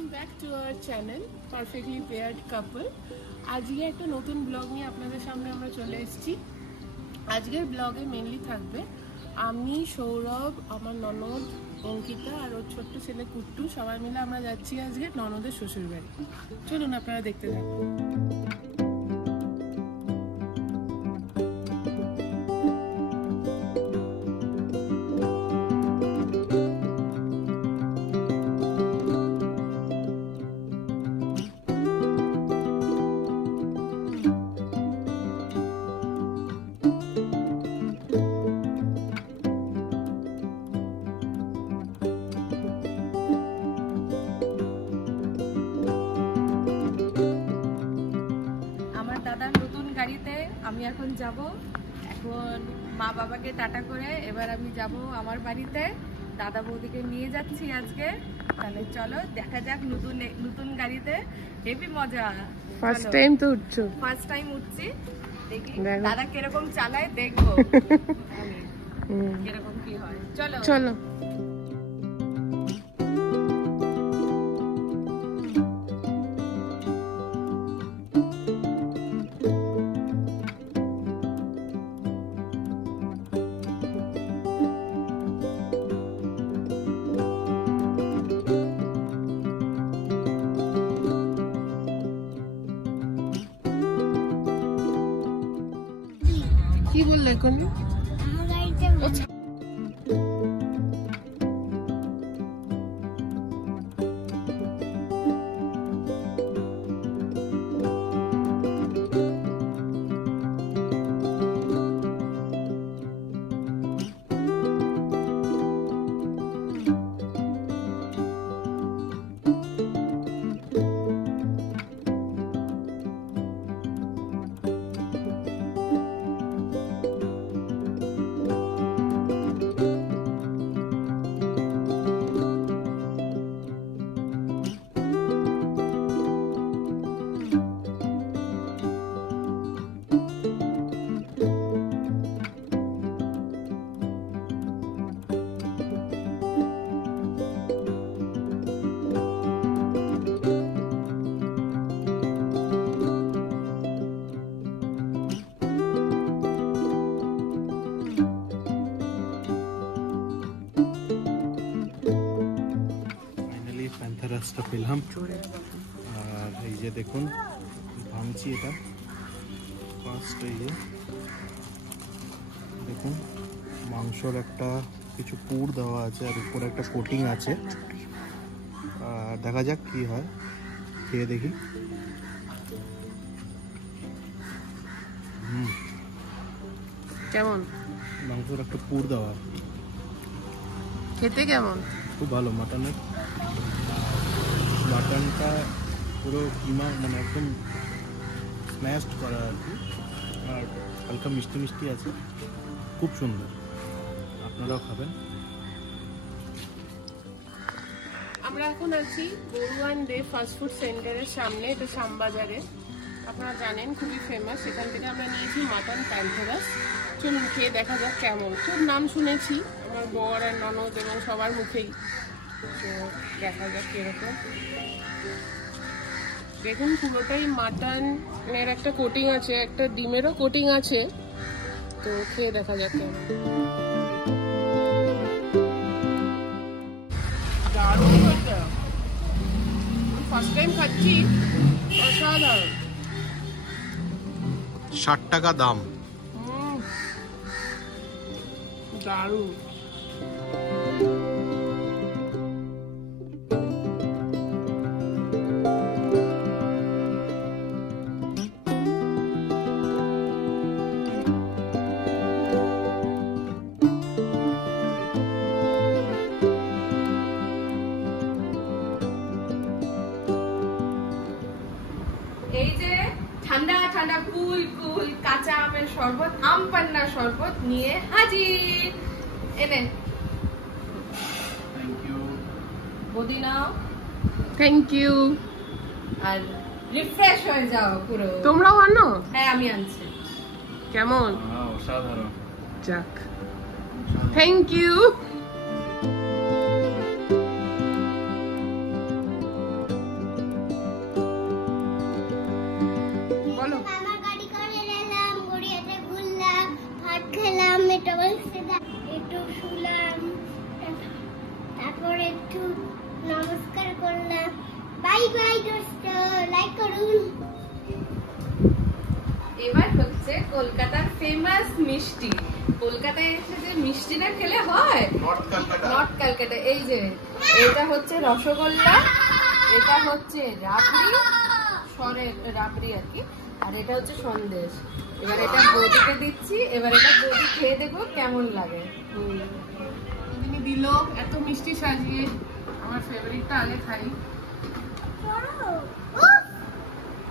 Welcome back to our channel perfectly paired couple. আজকে একটা নতুন ব্লগ নিয়ে আপনাদের সামনে আমরা চলে এসেছি। আজকের ব্লগে মেনলি থাকবে আমি, সৌরভ, আমার ননদ অঙ্কিতা আর ওর ছোট্ট ছেলে কুট্টু, সবাই মিলে আমরা যাচ্ছি আজকে ননদের শ্বশুর বাড়ি। চলুন আপনারা দেখতে থাকুন। আমি এখন যাব, এখন মা বাবাকে টাটা করে এবার আমি যাব আমার বাড়িতে। দাদা বৌদিকে নিয়ে যাচ্ছি আজকে। তাহলে চলো দেখা যাক নতুন গাড়িতে। হেভি মজা। ফার্স্ট টাইম তো উঠছো? ফার্স্ট টাইম উঠছি, দেখি দাদা কিরকম চালায়, দেখবো আমি কিরকম কি হয়। চলো চলো। কি বললে কোন? রাস্তা পেলাম। আর এই যে দেখুন ভাঙছি, এটা ফার্স্ট। এই যে দেখুন মাংসর একটা কিছু পুর দেওয়া আছে আর উপরে একটা কোটিং আছে। আর দেখা যাক কি হয়, খেয়ে দেখি। কেমন? মাংসর একটা পুর দেওয়া, খেতে কেমন? খুব ভালো। মাটনটা পুরো কিমা, মানে একদম স্ম্যাশড করা আর কি। আর হালকা মিষ্টি মিষ্টি আছে, খুব সুন্দর। আপনারাও খাবেন। আমরা এখন আছি বড়ুয়ান দে ফাস্টফুড সেন্টারের সামনে, এটা শ্যামবাজারে। আপনারা জানেন খুবই ফেমাস। সেখান থেকে আমরা নিয়েছি মাটন প্যান্থেরাস। চলুন খেয়ে দেখা যাক কেমন। খুব নাম শুনেছি আমার বর আর ননদ এবং সবার মুখেই, তো দেখা যাক কিরকম। দেখুন পুরোটাই মাটনের একটা কোটিং আছে, একটা ডিমেরও কোটিং আছে, তো খেয়ে দেখা যাক কেমন। দারুণ হয়েছে, ফার্স্ট টাইম খাচ্ছি, অসাধারণ। 60 টাকা দাম। দারুণ। এই যে ঠান্ডা ঠান্ডা কুল কুল কাঁচা আমের শরবত, আম পান্নার শরবত নিয়ে হাজির। এনে থ্যাংক ইউ। বদি নাও। Thank you. আর রিফ্রেশ হয়ে যাও পুরো। তোমরাও আনো? হ্যাঁ আমি আনছি। কেমন? অসাধারণ। যাক, থ্যাংক ইউ। লাইক করুন। এবার হচ্ছে কলকাতার ফেমাস মিষ্টি। কলকাতায় এসে যে মিষ্টি না খেলে হয়, নর্থ ক্যালকাটা। এই যে এটা হচ্ছে রসগোল্লা, এটা হচ্ছে রাবড়ি, রাবড়ি আর কি, আর এটা হচ্ছে সন্দেশ। এবার এটা বৌদিকে দিচ্ছি, এবার এটা বৌদি খেয়ে দেখবো কেমন লাগে। তিনি দিল এত মিষ্টি সাজিয়ে। আমার ফেভারিটটা আগে খাই,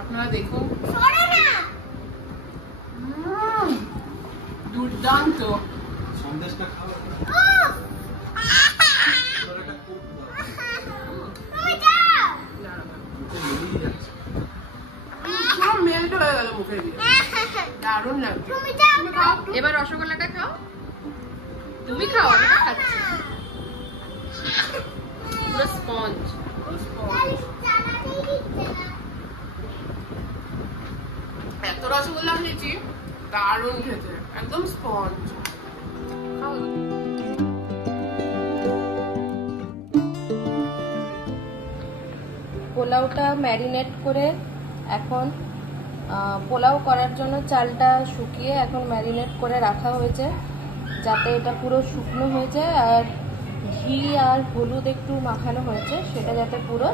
আপনারা দেখুন। দুর্দান্ত। সন্দেশটা খাও। মেল্ট হয়ে গেল মুখে দিয়ে, দারুণ লাগছে। এবার রসগোল্লাটা খাও, তুমি খাও, আমি খাচ্ছি। পুরো স্পঞ্জ। এত রসগোল্লা খেয়েছি, দারুণ খেতে, একদম স্পঞ্জ। পোলাওটা ম্যারিনেট করে এখন পোলাও করার জন্য চালটা শুকিয়ে এখন ম্যারিনেট করে রাখা হয়েছে, যাতে এটা পুরো শুকনো হয়ে যায়। আর ঘি আর হলুদ একটু মাখানো হয়েছে, সেটা যাতে পুরো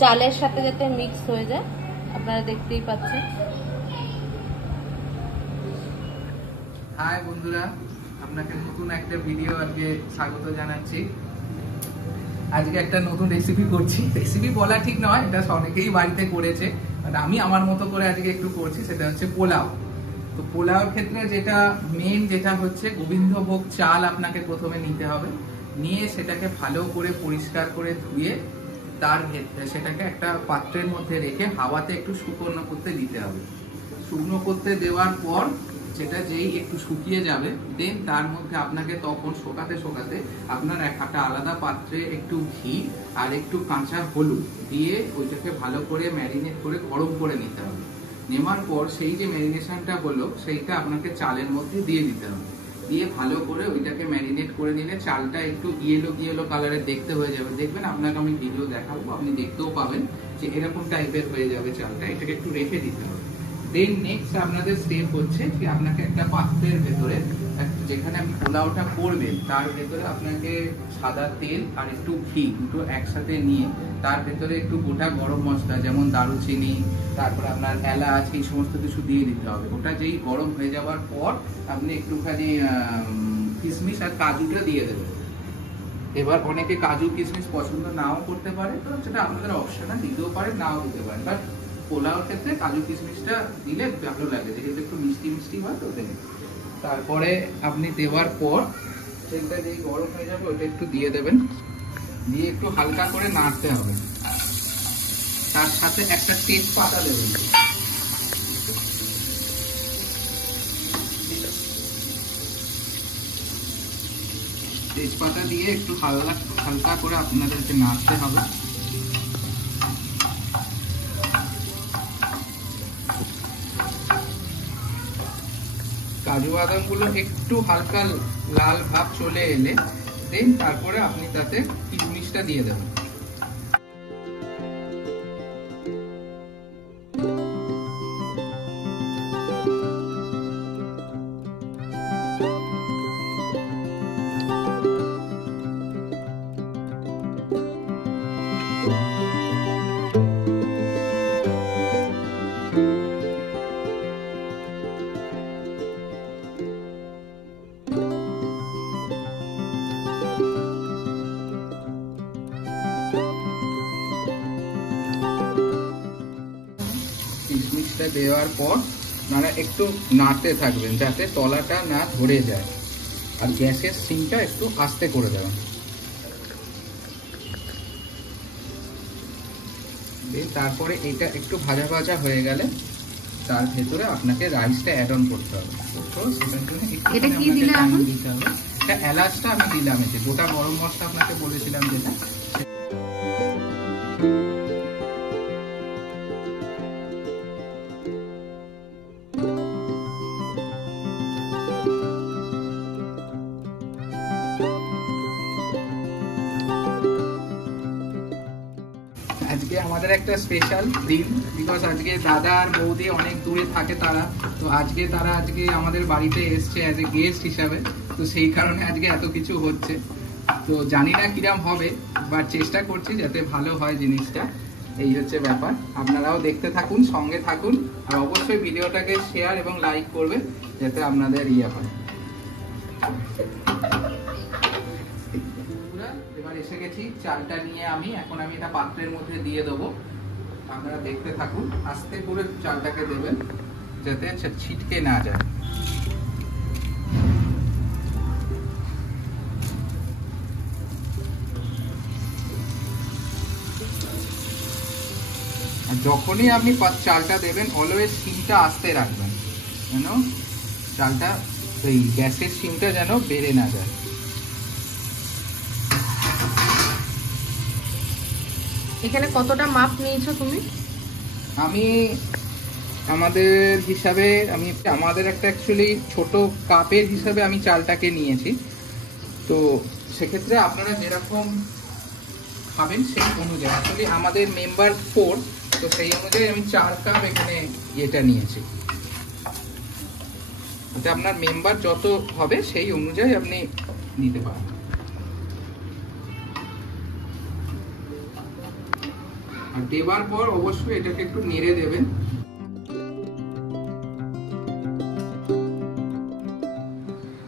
চালের সাথে যাতে মিক্স হয়ে যায়। আপনারা দেখতেই পাচ্ছেন। হাই বন্ধুরা, আপনাকে নতুন একটা ভিডিও আজকে স্বাগত জানাচ্ছি। আজকে একটা নতুন রেসিপি করছি। রেসিপি বলা ঠিক নয়, এটা অনেকেই বাড়িতে করেছে, বাট আমি আমার মতো করে আজকে একটু করছি। সেটা হচ্ছে পোলাও। তো পোলাওর ক্ষেত্রে যেটা মেন, যেটা হচ্ছে গোবিন্দভোগ চাল আপনাকে প্রথমে নিতে হবে। নিয়ে সেটাকে ভালো করে পরিষ্কার করে ধুয়ে তার সেটাকে একটা পাত্রের মধ্যে রেখে হাওয়াতে একটু শুকনো করতে দিতে হবে। শুকনো করতে দেওয়ার পর সেটা যেই একটু শুকিয়ে যাবে, দেন তার মধ্যে আপনাকে তখন শোকাতে শোকাতে আপনার একটা আলাদা পাত্রে একটু ঘি আর একটু কাঁচা হলুদ দিয়ে ওইটাকে ভালো করে ম্যারিনেট করে গরম করে নিতে হবে। নেওয়ার পর সেই যে ম্যারিনেশনটা হলো সেইটা আপনাকে চালের মধ্যে দিয়ে দিতে হবে। দিয়ে ভালো করে ওইটাকে ম্যারিনেট করে নিলে চালটা একটু ইয়েলো কালারের দেখতে হয়ে যাবে। দেখবেন, আপনাকে আমি ভিডিও দেখাবো, আপনি দেখতেও পাবেন যে এরকম টাইপের হয়ে যাবে চালটা। এটাকে একটু রেখে দিতে হবে। দেন নেক্সট আপনাদের স্টেপ হচ্ছে যে আপনাকে একটা পাত্রের ভেতরে, যেখানে আপনি পোলাওটা করবেন তার ভেতরে আপনাকে সাদা তেল আর একটু ঘি দুটো একসাথে নিয়ে তার ভেতরে একটু গোটা গরম মশলা, যেমন দারুচিনি, তারপর আপনার এলাচ, এই সমস্ত কিছু দিয়ে দিতে হবে। ওটা যেই গরম হয়ে যাওয়ার পর আপনি একটুখানি কিশমিশ আর কাজুটা দিয়ে দেবেন। এবার অনেকে কাজু কিশমিশ পছন্দ নাও করতে পারে, তো সেটা আপনাদের অপশনাল, দিতেও পারেন নাও দিতে পারেন। বাট পোলাওর ক্ষেত্রে কাজু কিশমিশটা দিলে ভালো লাগে, যেহেতু একটু মিষ্টি মিষ্টি হয় তো দেবেন। তারপরে আপনি দেওয়ার পর সেটা যেই গরম হয়ে যাবে ওটা একটু দিয়ে দেবেন। দিয়ে একটু হালকা করে নাড়তে হবে। তার সাথে একটা তেজপাতা দেবেন। তেজপাতা দিয়ে একটু হালকা করে আপনাদেরকে নাড়তে হবে। কাজু বাদাম গুলো একটু হালকা লাল ভাব চলে এলে দেন তারপরে আপনি তাতে কিশমিশটা দিয়ে দেবেন। কিশমিশটা দেওয়ার পর আপনারা একটু নাড়তে থাকবেন যাতে তলাটা না ধরে যায়, আর গ্যাসের সিমটা একটু আস্তে করে দেবেন। তারপরে এটা একটু ভাজা ভাজা হয়ে গেলে তার ভেতরে আপনাকে রাইসটা অ্যাড অন করতে হবে। তো সেটার জন্য এটা কি দিলে এখন দিতে হবে, এটা এলাচটা আমি দিলাম, এতে গোটা গরম মশলা আপনাকে বলেছিলাম যেটা। আজকে আমাদের একটা স্পেশাল দিন, বিকজ আজকে দাদা আর বৌদি অনেক দূরে থাকে তারা, তো আজকে আমাদের বাড়িতে এসছে অ্যাজ এ গেস্ট হিসাবে, তো সেই কারণে আজকে এত কিছু হচ্ছে। তো জানি না কিরম হবে, বাট চেষ্টা করছি যাতে ভালো হয় জিনিসটা। এই হচ্ছে ব্যাপার, আপনারাও দেখতে থাকুন, সঙ্গে থাকুন, আর অবশ্যই ভিডিওটাকে শেয়ার এবং লাইক করবে যাতে আপনাদের হয়। এবার এসে গেছি চালটা নিয়ে, এখন আমি এটা পাত্রের মধ্যে দিয়ে দেবো। আপনারা দেখতে থাকুন, আস্তে করে চালটাকে দেবেন যাতে ছিটকে না যায়। যখনই আপনি চালটা দেবেন অলওয়েজ সিমটা আস্তে রাখবেন, যেন চালটা এই গ্যাসের সিমটা যেন বেড়ে না যায়। এখানে কতটা মাপ নিয়েছো তুমি? আমি আমাদের হিসাবে আমাদের একটা অ্যাকচুয়ালি ছোট কাপের হিসাবে আমি চালটাকে নিয়েছি, তো সেক্ষেত্রে আপনারা যেরকম খাবেন সেই অনুযায়ী, অ্যাকচুয়ালি আমাদের মেম্বার 4, তো সেই অনুযায়ী আমি 4 কাপ এখানে এটা নিয়েছি। এটা আপনার মেম্বার যত হবে সেই অনুযায়ী আপনি নিতে পারেন। আর দেবার পর অবশ্যই এটাকে একটু নেড়ে দেবেন।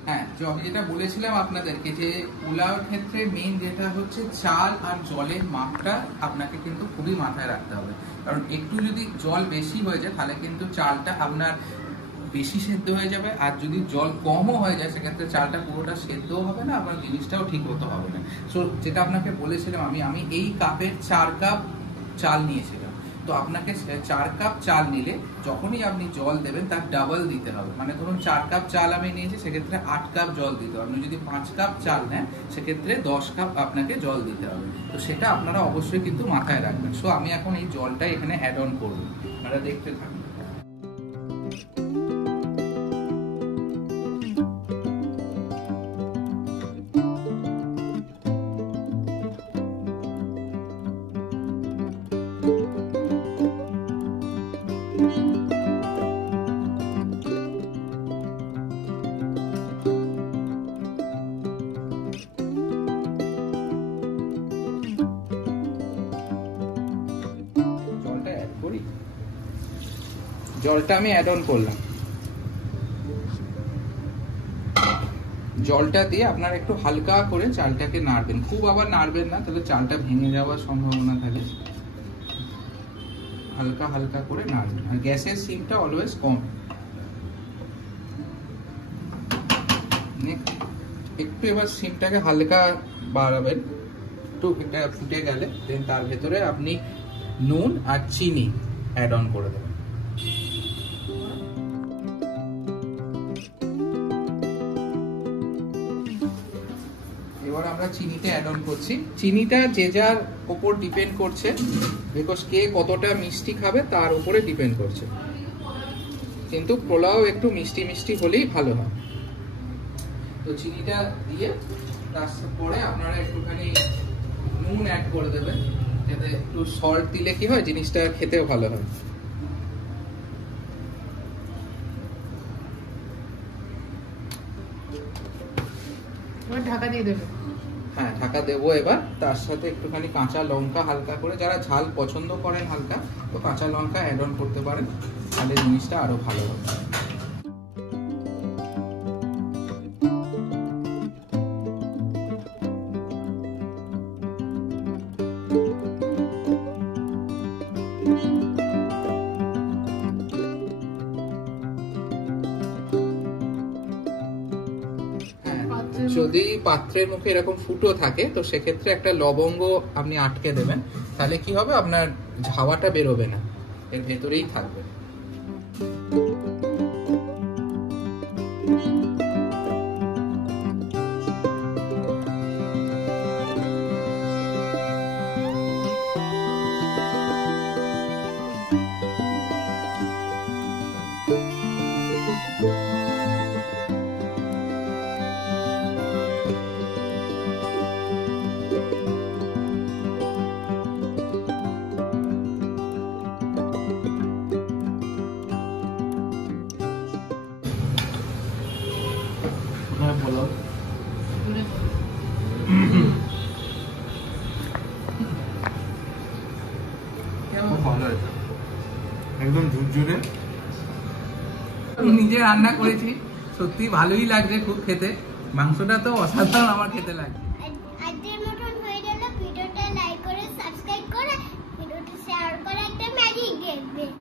হ্যাঁ, আমি যেটা বলেছিলাম আপনাদেরকে যে পোলাওর ক্ষেত্রে মেইন যেটা হচ্ছে চাল আর জলের মাপটা আপনাকে কিন্তু খুবই মাথায় রাখতে হবে, কারণ একটু যদি জল বেশি হয়ে যায় তাহলে কিন্তু চালটা আপনার বেশি সেদ্ধ হয়ে যাবে, আর যদি জল কমও হয়ে যায় সেক্ষেত্রে চালটা পুরোটা সেদ্ধও হবে না, আপনার জিনিসটাও ঠিক মতো হবে না। সো যেটা আপনাকে বলেছিলাম আমি এই কাপের 4 কাপ চাল নিয়েছিলাম, তো আপনাকে 4 কাপ চাল নিলে যখনই আপনি জল দেবেন তার ডাবল দিতে হবে। মানে ধরুন 4 কাপ চাল আমি নিয়েছি, সেক্ষেত্রে 8 কাপ জল দিতে হবে। আপনি যদি 5 কাপ চাল নেন সেক্ষেত্রে 10 কাপ আপনাকে জল দিতে হবে। তো সেটা আপনারা অবশ্যই কিন্তু মাথায় রাখবেন। সো আমি এখন এই জলটা এখানে অ্যাড অন করব, আপনারা দেখতে থাকুন। জলটা আমি অ্যাড অন করলাম। জলটা দিয়ে আপনারা একটু হালকা করে চালটাকে নাড়বেন, খুব আবার নাড়বেন না, তাহলে চালটা ভেঙে যাওয়ার সম্ভাবনা থাকে। হালকা হালকা করে নাড়বেন, আর গ্যাসের সিমটা অলওয়েজ কম। একটু এবার সিমটাকে হালকা বাড়াবেন, একটু এটা ফুটে গেলে দেন তার ভেতরে আপনি নুন আর চিনি অ্যাড অন করে দেবেন। এবার আমরা চিনিটা অ্যাড অন করছি। চিনিটা যে যার উপর ডিপেন্ড করছে, বিকজ কে কতটা মিষ্টি খাবে তার উপরে ডিপেন্ড করছে, কিন্তু পোলাও একটু মিষ্টি মিষ্টি হলেই ভালো হয়। তো চিনিটা দিয়ে তারপরে আপনারা একটুখানি নুন অ্যাড করে দেবেন, যাতে একটু সল্ট দিলে কি হয় জিনিসটা খেতেও ভালো হয়। ঢাকা দিয়ে দেবে। হ্যাঁ, ঢাকা দেবো। এবার তার সাথে একটুখানি কাঁচা লঙ্কা হালকা করে, যারা ঝাল পছন্দ করেন হালকা, তো কাঁচা লঙ্কা অ্যাড অন করতে পারেন, তাহলে জিনিসটা আরো ভালো হবে। যদি পাত্রের মুখে এরকম ফুটো থাকে তো সেক্ষেত্রে একটা লবঙ্গ আপনি আটকে দেবেন, তাহলে কি হবে আপনার হাওয়াটা বেরোবে না, এর ভেতরেই থাকবে। খুব ভালো হয়েছে, একদম ঝুরঝুরে। নিজে রান্না করেছি, সত্যি ভালোই লাগছে খুব খেতে। মাংসটা তো অসাধারণ আমার খেতে লাগে।